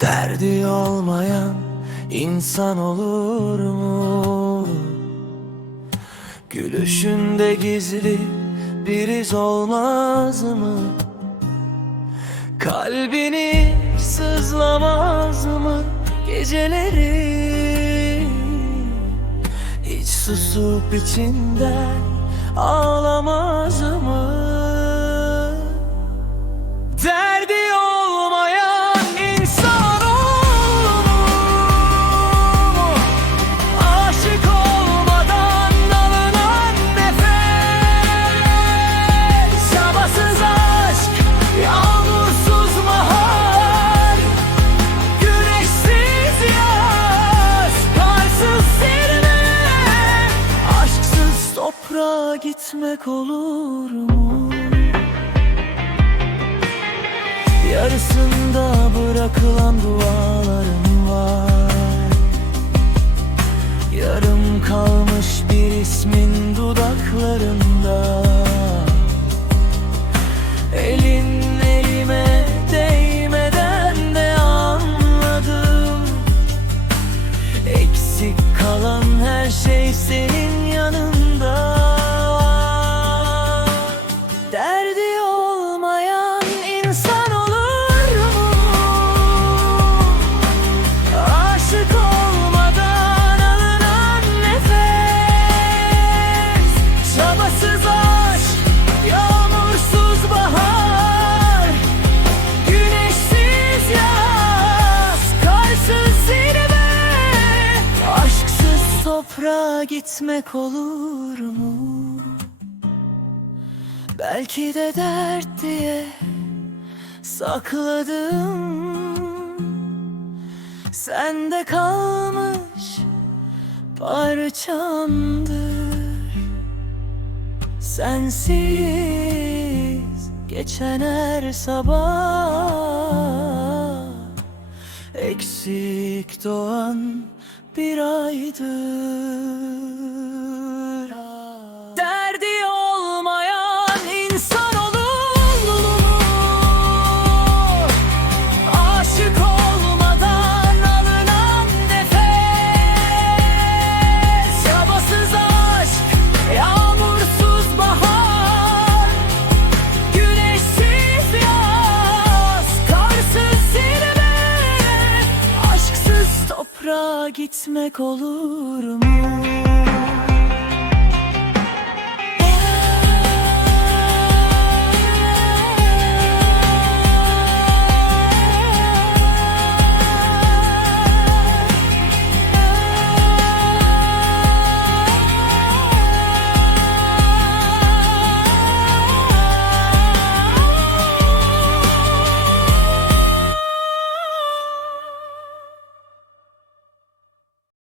Derdi olmayan insan olur mu? Gülüşünde gizli bir iz olmaz mı? Kalbini sızlamaz mı geceleri? Hiç susup içinden ağlamaz mı? Gitmek olur mu? Yarısında bırakılan dualarım toprağa gitmek olur mu? Belki de dert diye sakladım. Sende kalmış parçamdır. Sensiz geçen her sabah Eksik doğan bir aydır toprağa gitmek olur mu?